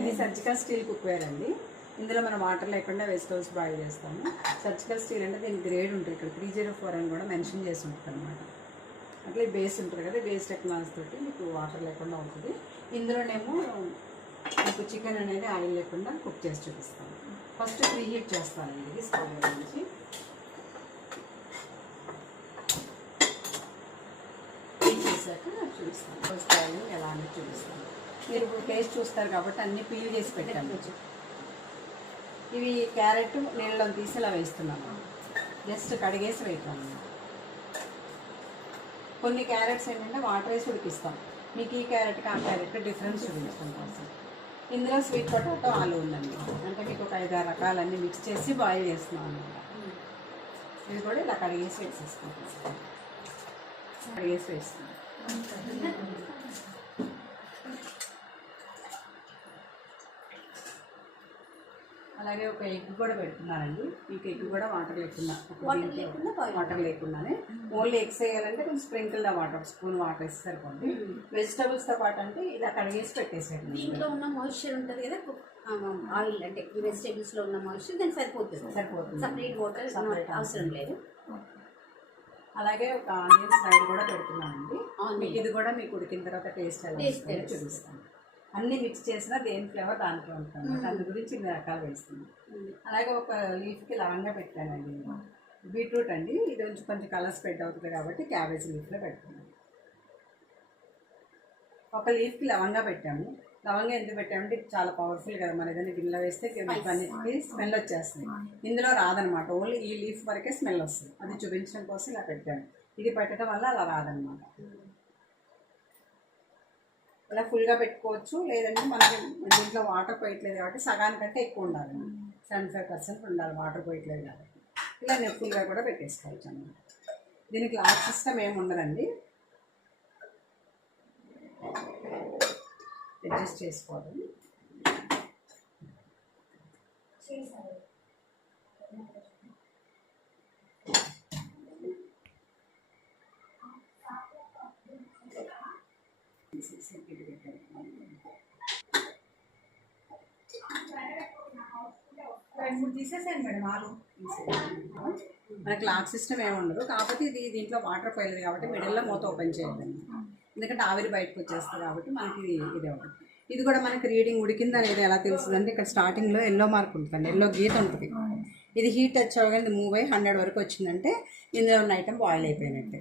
ఇది surgical steel cookware అండి. ఇందులో మనం వాటర్ లేకుండా వెజిటబుల్స్ బాయిల్ చేస్తాము. సర్జికల్ స్టీల్ అంటే దీని గ్రేడ్ ఉంటుంది, ఇక్కడ 304 అని కూడా మెన్షన్ చేసి ఉంటుంది అనమాట. అట్లా బేస్ ఉంటుంది కదా, బేస్ టెక్నాలజీ తోటి మీకు వాటర్ లేకుండా ఉంటుంది. ఇందులోనేమో మీకు చికెన్ అనేది ఆయిల్ లేకుండా కుక్ చేసి చూపిస్తాము. ఫస్ట్ ప్రీ హీట్ చేస్తానండి ఇది స్టవ్ నుంచి. హీట్ చేశాక చూపిస్తాను స్టైల్ ఎలా అనేది చూపిస్తాను. మీరు టేస్ట్ చూస్తారు కాబట్టి అన్నీ పీల్ చేసి పెట్టాను. ఇవి క్యారెట్ నీళ్ళలో తీసి ఇలా వేస్తున్నాను, జస్ట్ కడిగేసి వేస్తాను. కొన్ని క్యారెట్స్ ఏంటంటే వాటర్ వేసి ఉడికిస్తాం. మీకు ఈ క్యారెట్కి ఆ క్యారెట్ డిఫరెన్స్ చూపించడం కోసం. ఇందులో స్వీట్ పొటాటో ఆలు ఉందండి, అంటే మీకు ఒక 5-6 రకాలన్నీ మిక్స్ చేసి బాయిల్ చేస్తున్నాం అనమాట. ఇది కూడా ఇలా కడిగేసి వేసేసుకుంటాం. కడిగేసి వేస్తున్నాం. అలాగే ఒక ఎగ్ కూడా పెడుతున్నానండి. మీకు ఎగ్ కూడా వాటర్ లేకుండానే ఓన్లీ ఎగ్స్ వేయాలంటే కొంచెం స్ప్రింకిల్ వాటర్, ఒక స్పూన్ వాటర్ వేసి సరిపోండి. వెజిటబుల్స్తో పాటు అంటే ఇలా కడిగేసి పెట్టేసేయండి. దీంట్లో ఉన్న మాయిశ్చర్ ఉంటుంది కదా, ఆయిల్ అంటే ఈ వెజిటేబుల్స్లో ఉన్న మాయిశ్చర్ దానికి సరిపోతుంది. సపరేట్ వాటర్ అవసరం లేదు. అలాగే ఒక ఆనియన్ స్లైడ్ కూడా పెడుతున్నానండి. మీకు ఇది కూడా మీకు ఉడికిన తర్వాత టేస్ట్ చూపిస్తాను. అన్నీ మిక్స్ చేసినా దేని ఫ్లేవర్ దాంట్లో ఉంటుంది, దాని గురించి 2 రకాలు వేస్తుంది. అలాగే ఒక లీఫ్కి లవంగా పెట్టానండి. బీట్రూట్ అండి, ఇది కొంచెం కలర్ స్ప్రెడ్ అవుతుంది కాబట్టి క్యాబేజ్ లీఫ్లో పెడుతున్నాను. ఒక లీఫ్కి లవంగా పెట్టాము. లవంగా ఎందుకు పెట్టామంటే ఇది చాలా పవర్ఫుల్ కదా, మన ఏదైనా గిన్నెలో వేస్తే అన్నిటికీ స్మెల్ వచ్చేస్తుంది. ఇందులో రాదనమాట, ఓన్లీ ఈ లీఫ్ వరకే స్మెల్ వస్తుంది. అది చూపించడం కోసం ఇలా పెట్టాను. ఇది పెట్టడం వల్ల అలా రాదనమాట. ఇలా ఫుల్గా పెట్టుకోవచ్చు, లేదంటే మనకి దీంట్లో వాటర్ పోయట్లేదు కాబట్టి సగానికంటే ఎక్కువ ఉండాలి, 75% ఉండాలి వాటర్ పోయట్లేదు కాబట్టి. ఇలా నేను ఫుల్గా కూడా పెట్టేసుకోవచ్చు అన్నమాట. దీనికి లాక్ సిస్టమ్ ఏమి ఉండదండి, అడ్జస్ట్ చేసుకోవాలి. తీసేసాను మేడం ఆలు. మనకి లాక్ సిస్టమ్ ఏమి ఉండదు, కాకపోతే ఇది దీంట్లో వాటర్ పోయలేదు కాబట్టి మిడిల్లో మూత ఓపెన్ చేయదండి, ఎందుకంటే ఆవిరి బయటకు వచ్చేస్తుంది కాబట్టి మనకి ఇదే ఉంటుంది. ఇది కూడా మనకి రీడింగ్ ఉడికిందా లేదా ఎలా తెలుస్తుంది అంటే ఇక్కడ స్టార్టింగ్లో ఎల్లో మార్క్ ఉంటుంది, ఎల్లో గీత ఉంటుంది. ఇది హీట్ టచ్ అవ్వగానే మూవ్ అయ్యి 100 వరకు వచ్చిందంటే ఇందులో ఉన్న ఐటమ్ బాయిల్ అయిపోయినట్టే.